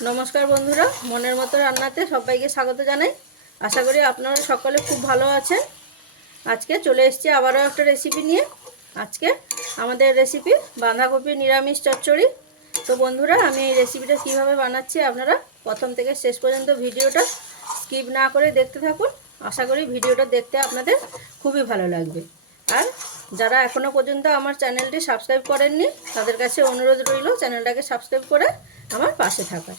নমস্কার বন্ধুরা, মনের মতো রান্নাতে সবাইকে স্বাগত জানাই। আশা করি আপনারা সকলে খুব ভালো আছেন। আজকে চলে এসেছি আবারও একটা রেসিপি নিয়ে। আজকে আমাদের রেসিপি বাঁধাকপি নিরামিষ চচ্চড়ি। তো বন্ধুরা, আমি এই রেসিপিটা কীভাবে বানাচ্ছি আপনারা প্রথম থেকে শেষ পর্যন্ত ভিডিওটা স্কিপ না করে দেখতে থাকুন। আশা করি ভিডিওটা দেখতে আপনাদের খুবই ভালো লাগবে। আর যারা এখনও পর্যন্ত আমার চ্যানেলটি সাবস্ক্রাইব করেননি, তাদের কাছে অনুরোধ রইল চ্যানেলটাকে সাবস্ক্রাইব করে আমার পাশে থাকার।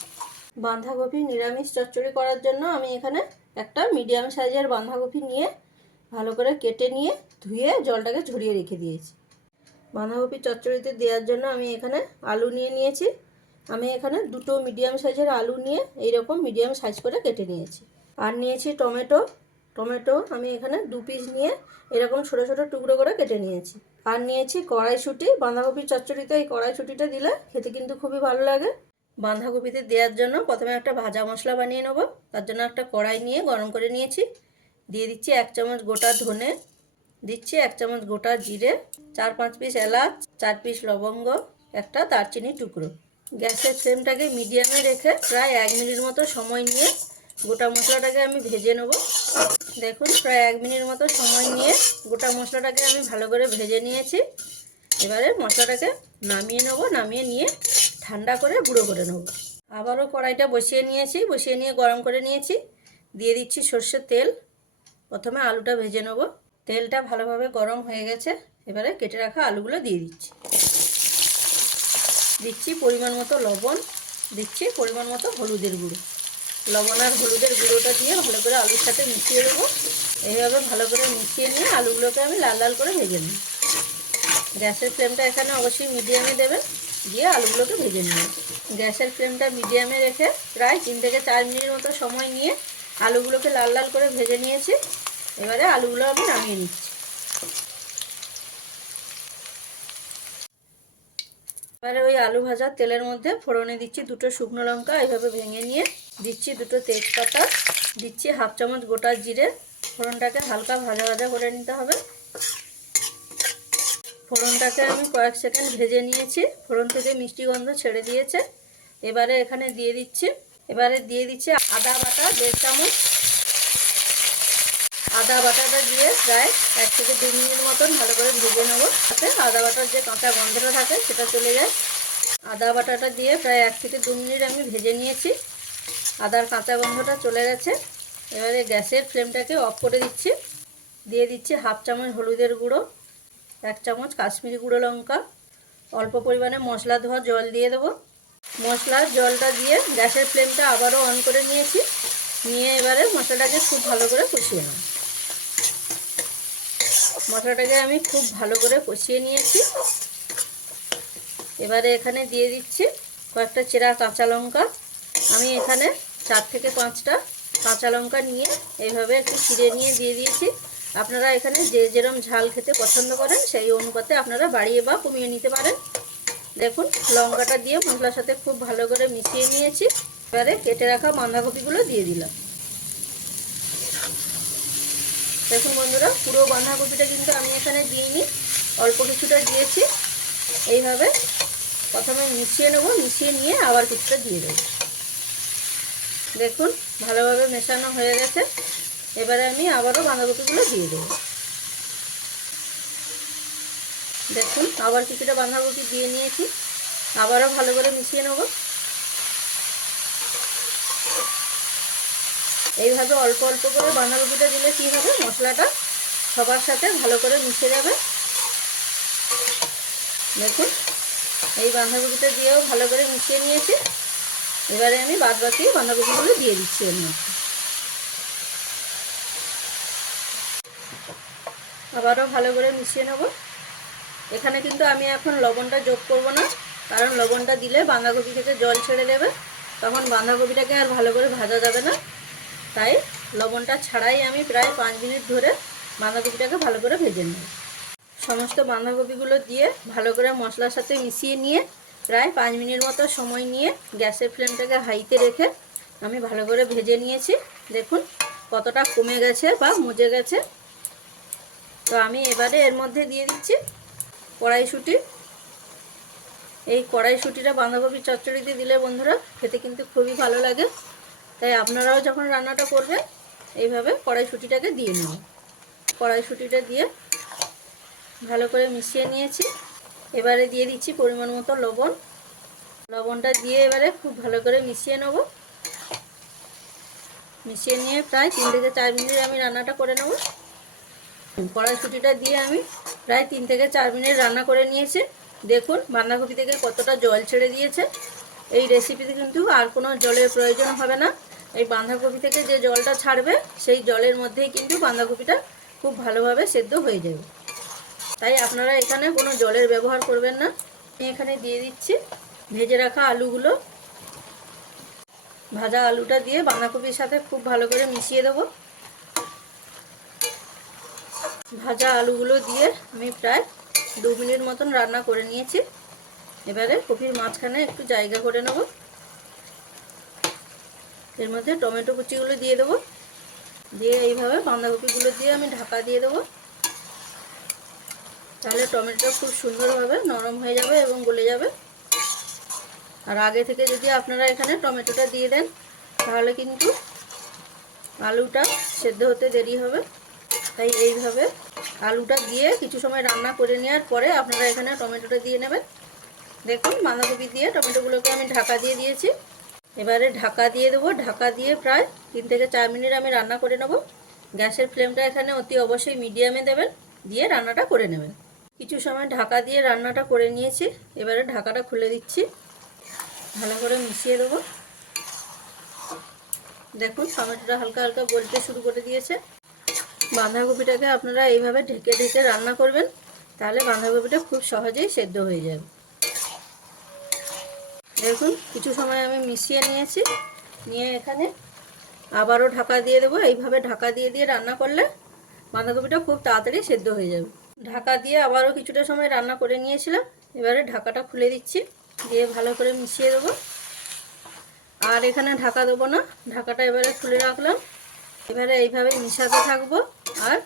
বাঁধাকপি নিরামিষ চচ্চড়ি করার জন্য আমি এখানে একটা মিডিয়াম সাইজের বাঁধাকপি নিয়ে ভালো করে কেটে নিয়ে ধুয়ে জলটাকে ঝরিয়ে রেখে দিয়েছি। বাঁধাকপি চচ্চড়িতে দেওয়ার জন্য আমি এখানে আলু নিয়ে নিয়েছি। আমি এখানে দুটো মিডিয়াম সাইজের আলু নিয়ে এইরকম মিডিয়াম সাইজ করে কেটে নিয়েছি। আর নিয়েছি টমেটো। টমেটো আমি এখানে দু পিস নিয়ে এরকম ছোটো ছোটো টুকরো করে কেটে নিয়েছি। আর নিয়েছি কড়াইশুঁটি। বাঁধাকপির চচ্চড়িতে এই কড়াইশুঁটিটা দিলে খেতে কিন্তু খুবই ভালো লাগে। বাঁধাকপিতে দেওয়ার জন্য প্রথমে একটা ভাজা মশলা বানিয়ে নেব। তার জন্য একটা কড়াই নিয়ে গরম করে নিয়েছি। দিয়ে দিচ্ছি এক চামচ গোটা ধনে, দিচ্ছি এক চামচ গোটা জিরে, চার পাঁচ পিস এলাচ, চার পিস লবঙ্গ, একটা দারচিনি টুকরো। গ্যাসের ফ্লেমটাকে মিডিয়ামে রেখে প্রায় এক মিনিট মতো সময় নিয়ে গোটা মশলাটাকে আমি ভেজে নেব। দেখুন, প্রায় এক মিনিট মতো সময় নিয়ে গোটা মশলাটাকে আমি ভালো করে ভেজে নিয়েছি। এবারে মশলাটাকে নামিয়ে নেব, নামিয়ে নিয়ে ঠান্ডা করে গুঁড়ো করে নেব। আবারও কড়াইটা বসিয়ে নিয়েছি, বসিয়ে নিয়ে গরম করে নিয়েছি। দিয়ে দিচ্ছি সর্ষের তেল। প্রথমে আলুটা ভেজে নেব। তেলটা ভালোভাবে গরম হয়ে গেছে। এবারে কেটে রাখা আলুগুলো দিয়ে দিচ্ছি। দিচ্ছি পরিমাণ মতো লবণ, দিচ্ছি পরিমাণ মতো হলুদের গুঁড়ো। লবণ আর হলুদের গুঁড়োটা দিয়ে ভালো করে আলুর সাথে মিশিয়ে দেবো। এইভাবে ভালো করে মিশিয়ে নিয়ে আলুগুলোকে আমি লাল লাল করে ভেজে নিই গ্যাসের ফ্লেমটা এখানে অবশ্যই মিডিয়ামে দেবেন। দিয়ে আলুগুলোকে ভেজে নেবেন গ্যাসের ফ্লেমটা মিডিয়ামে রেখে প্রায় তিন থেকে চার মিনিট মতো সময় নিয়ে আলুগুলোকে লাল লাল করে ভেজে নিয়েছি। এবারে আলুগুলো আমি নামিয়ে নিচ্ছি। এবারে ওই আলু ভাজার তেলের মধ্যে ফোড়নে দিচ্ছি দুটো শুকনো লঙ্কা এইভাবে ভেঙে নিয়ে দিচ্ছি দুটো তেজপাতা, দিচ্ছি হাফ চামচ গোটা জিরে। ফোড়নটাকে হালকা ভাজা ভাজা করে নিতে হবে। ফোড়নটাকে আমি কয়েক সেকেন্ড ভেজে নিয়েছি। ফোড়ন থেকে মিষ্টি গন্ধ ছেড়ে দিয়েছে। এবারে এখানে দিয়ে দিচ্ছি। এবারে দিয়ে দিচ্ছি আদা বাটা দেড় চামচ। আদা বাটাটা দিয়ে প্রায় এক থেকে দু মিনিট মতন ভালো করে ভেজে নেব। তাতে আদা বাটার যে কাঁচা গন্ধটা থাকে সেটা চলে যায়। আদা বাটাটা দিয়ে প্রায় এক থেকে দু মিনিট আমি ভেজে নিয়েছি। আদার কাঁচা গন্ধটা চলে গেছে। এবারে গ্যাসের ফ্লেমটাকে অফ করে দিচ্ছি। দিয়ে দিচ্ছি হাফ চামচ হলুদের গুঁড়ো। এক চামচ কাশ্মীরি গুঁড়ো লঙ্কা, অল্প পরিমাণে মশলা ধোয়া জল দিয়ে দেবো। মশলার জলটা দিয়ে গ্যাসের ফ্লেমটা আবারও অন করে নিয়েছি। নিয়ে এবারে মশলাটাকে খুব ভালো করে কষিয়ে নেব। মশলাটাকে আমি খুব ভালো করে কষিয়ে নিয়েছি। এবারে এখানে দিয়ে দিচ্ছি কয়েকটা চেরা কাঁচা লঙ্কা। আমি এখানে চার থেকে পাঁচটা কাঁচা লঙ্কা নিয়ে এইভাবে একটু চিড়ে নিয়ে দিয়ে দিয়েছি। আপনারা এখানে যে যেরম ঝাল খেতে পছন্দ করেন, সেই অনুপাতে আপনারা বাড়িয়ে বা কমিয়ে নিতে পারেন। দেখুন, লঙ্কাটা দিয়ে মশলার সাথে খুব ভালো করে মিশিয়ে নিয়েছি। এবারে কেটে রাখা বাঁধাকপিগুলো দিয়ে দিলাম। দেখুন বন্ধুরা, পুরো বাঁধাকপিটা কিন্তু আমি এখানে দিইনি, অল্প কিছুটা দিয়েছি। এইভাবে প্রথমে মিশিয়ে নেব, মিশিয়ে নিয়ে আবার কিছুটা দিয়ে দেবো। দেখুন, ভালোভাবে মেশানো হয়ে গেছে। এবারে আমি আবারও বাঁধাকপিগুলো দিয়ে দেবো। দেখুন, আবার কিছুটা বাঁধাকপি দিয়ে নিয়েছি। আবারও ভালো করে মিশিয়ে নেব। এইভাবে অল্প অল্প করে বাঁধাকপিটা দিলে কী হবে? মশলাটা সবার সাথে ভালো করে মিশে যাবে। দেখুন, এই বাঁধাকপিটা দিয়েও ভালো করে মিশিয়ে নিয়েছি। এবারে আমি বাদ বাকি বাঁধাকপিগুলো দিয়ে দিচ্ছি এর মধ্যে। আবারও ভালো করে মিশিয়ে নেব। এখানে কিন্তু আমি এখন লবণটা যোগ করব না, কারণ লবণটা দিলে বাঁধাকপি থেকে জল ছেড়ে দেবে। তখন বাঁধাকপিটাকে আর ভালো করে ভাজা যাবে না। তাই লবণটা ছাড়াই আমি প্রায় পাঁচ মিনিট ধরে বাঁধাকপিটাকে ভালো করে ভেজে নেব। সমস্ত বাঁধাকপিগুলো দিয়ে ভালো করে মশলার সাথে মিশিয়ে নিয়ে প্রায় পাঁচ মিনিট মতো সময় নিয়ে গ্যাসের ফ্লেমটাকে হাইতে রেখে আমি ভালো করে ভেজে নিয়েছি। দেখুন কতটা কমে গেছে বা মুজে গেছে। তো আমি এবারে এর মধ্যে দিয়ে দিচ্ছি কড়াইশুঁটি। এই কড়াইশুটিটা বাঁধাকপি চচ্চড়িতে দিলে বন্ধুরা খেতে কিন্তু খুবই ভালো লাগে। তাই আপনারাও যখন রান্নাটা করবেন, এইভাবে কড়াইশুটিটাকে দিয়ে নেবেন কড়াইশুটিটা দিয়ে ভালো করে মিশিয়ে নিয়েছি। এবারে দিয়ে দিচ্ছি পরিমাণ মতো লবণ। লবণটা দিয়ে এবারে খুব ভালো করে মিশিয়ে নেব। মিশিয়ে নিয়ে প্রায় তিন থেকে চার মিনিট আমি রান্নাটা করে নেব। কড়াইশুটিটা দিয়ে আমি প্রায় তিন থেকে চার মিনিট রান্না করে নিয়েছি। দেখুন, বাঁধাকপি থেকে কতটা জল ছেড়ে দিয়েছে। এই রেসিপিতে কিন্তু আর কোনো জলের প্রয়োজন হবে না। এই বাঁধাকপি থেকে যে জলটা ছাড়বে, সেই জলের মধ্যেই কিন্তু বাঁধাকপিটা খুব ভালোভাবে সেদ্ধ হয়ে যাবে। তাই আপনারা এখানে কোনো জলের ব্যবহার করবেন না। আমি এখানে দিয়ে দিচ্ছি ভেজে রাখা আলুগুলো। ভাজা আলুটা দিয়ে বাঁধাকপির সাথে খুব ভালো করে মিশিয়ে দেবো। ভাজা আলুগুলো দিয়ে আমি প্রায় দু মিনিট মতন রান্না করে নিয়েছি। এবারে কপির মাঝখানে একটু জায়গা করে নেব। এর মধ্যে টমেটো কুচিগুলো দিয়ে দেবো। দিয়ে এইভাবে বাঁধাকপিগুলো দিয়ে আমি ঢাকা দিয়ে দেবো। তাহলে টমেটো খুব সুন্দরভাবে নরম হয়ে যাবে এবং গলে যাবে। আর আগে থেকে যদি আপনারা এখানে টমেটোটা দিয়ে দেন, তাহলে কিন্তু আলুটা সেদ্ধ হতে দেরি হবে। তাই এইভাবে আলুটা দিয়ে কিছু সময় রান্না করে নেওয়ার পরে আপনারা এখানে টমেটোটা দিয়ে নেবেন। দেখুন বাঁধাকপি দিয়ে টমেটোগুলোকে আমি ঢাকা দিয়ে দিয়েছি। এবারে ঢাকা দিয়ে দেবো। ঢাকা দিয়ে প্রায় তিন থেকে চার মিনিট আমি রান্না করে নেব। গ্যাসের ফ্লেমটা এখানে অতি অবশ্যই মিডিয়ামে দেবেন, দিয়ে রান্নাটা করে নেবেন। কিছু সময় ঢাকা দিয়ে রান্নাটা করে নিয়েছি। এবারে ঢাকাটা খুলে দিচ্ছি। ভালো করে মিশিয়ে দেবো। দেখুন টমেটোটা হালকা হালকা গলতে শুরু করে দিয়েছে। বাঁধাকপিটাকে আপনারা এইভাবে ঢেকে ঢেকে রান্না করবেন, তাহলে বাঁধাকপিটা খুব সহজেই সেদ্ধ হয়ে যাবে। দেখুন, কিছু সময় আমি মিশিয়ে নিয়েছি। নিয়ে এখানে আবারও ঢাকা দিয়ে দেবো। এইভাবে ঢাকা দিয়ে দিয়ে রান্না করলে বাঁধাকপিটা খুব তাড়াতাড়ি সেদ্ধ হয়ে যাবে। ঢাকা দিয়ে আবারও কিছুটা সময় রান্না করে নিয়েছিলাম। এবারে ঢাকাটা খুলে দিচ্ছি। দিয়ে ভালো করে মিশিয়ে দেবো। আর এখানে ঢাকা দেবো না। ঢাকাটা এবারে খুলে রাখলাম। এবারে এইভাবে মিশাতে থাকব। আর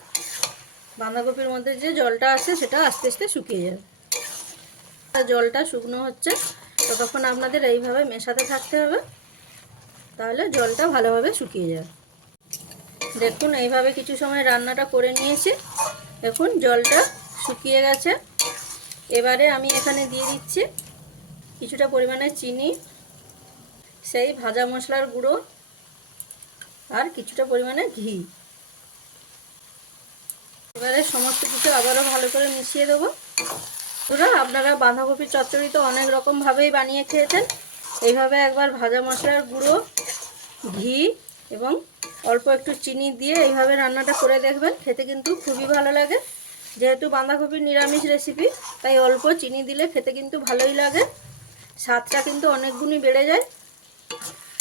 বাঁধাকপির মধ্যে যে জলটা আছে সেটা আস্তে আস্তে শুকিয়ে যাবে। জলটা শুকনো হচ্ছে ততক্ষণ আপনাদের এইভাবে মেশাতে থাকতে হবে, তাহলে জলটা ভালোভাবে শুকিয়ে যাবে। দেখুন, এইভাবে কিছু সময় রান্নাটা করে নিয়েছি। দেখুন, জলটা শুকিয়ে গেছে। এবারে আমি এখানে দিয়ে দিচ্ছি কিছুটা পরিমাণে চিনি, সেই ভাজা মশলার গুঁড়ো, আর কিছুটা পরিমাণে ঘি। এবারে সমস্ত কিছু আবারও ভালো করে মিশিয়ে দেবো। পুরো আপনারা বাঁধাকপির চচ্চড়ি তো অনেক রকমভাবেই বানিয়ে খেয়েছেন। এইভাবে একবার ভাজা মশলার গুঁড়ো, ঘি এবং অল্প একটু চিনি দিয়ে এইভাবে রান্নাটা করে দেখবেন। খেতে কিন্তু খুবই ভালো লাগে। যেহেতু বাঁধাকপির নিরামিষ রেসিপি তাই অল্প চিনি দিলে খেতে কিন্তু ভালোই লাগে। স্বাদটা কিন্তু অনেক গুণই বেড়ে যায়।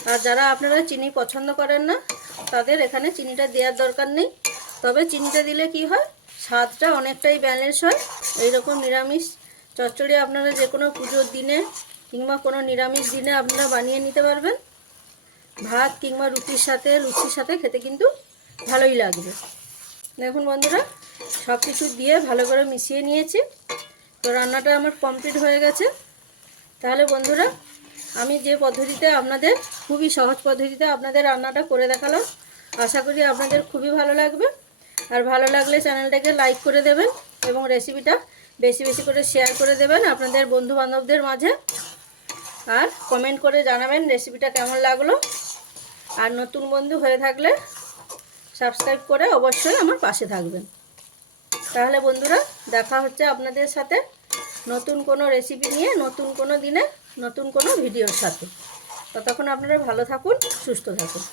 আর যারা আপনারা চিনি পছন্দ করেন না, তাদের এখানে চিনিটা দেওয়ার দরকার নেই। তবে চিনিটা দিলে কি হয়? স্বাদটা অনেকটাই ব্যালেন্স হয়। এইরকম নিরামিষ চচ্চড়ি আপনারা যে কোনো পুজোর দিনে কিংবা কোনো নিরামিষ দিনে আপনারা বানিয়ে নিতে পারবেন। ভাত কিংবা রুটির সাথে, লুচির সাথে খেতে কিন্তু ভালোই লাগবে। দেখুন বন্ধুরা সব কিছু দিয়ে ভালো করে মিশিয়ে নিয়েছি। তো রান্নাটা আমার কমপ্লিট হয়ে গেছে। তাহলে বন্ধুরা, আমি যে পদ্ধতিতে আপনাদের, খুবই সহজ পদ্ধতিতে আপনাদের রান্নাটা করে দেখালাম। আশা করি আপনাদের খুবই ভালো লাগবে। আর ভালো লাগলে চ্যানেলটাকে লাইক করে দেবেন এবং রেসিপিটা বেশি বেশি করে শেয়ার করে দেবেন আপনাদের বন্ধু বান্ধবদের মাঝে। আর কমেন্ট করে জানাবেন রেসিপিটা কেমন লাগল। আর নতুন বন্ধু হয়ে থাকলে সাবস্ক্রাইব করে অবশ্যই আমার পাশে থাকবেন। তাহলে বন্ধুরা, দেখা হচ্ছে আপনাদের সাথে নতুন কোনো রেসিপি নিয়ে, নতুন কোনো দিনে, নতুন কোনো ভিডিওর সাথে। ততক্ষণ আপনারা ভালো থাকুন, সুস্থ থাকুন।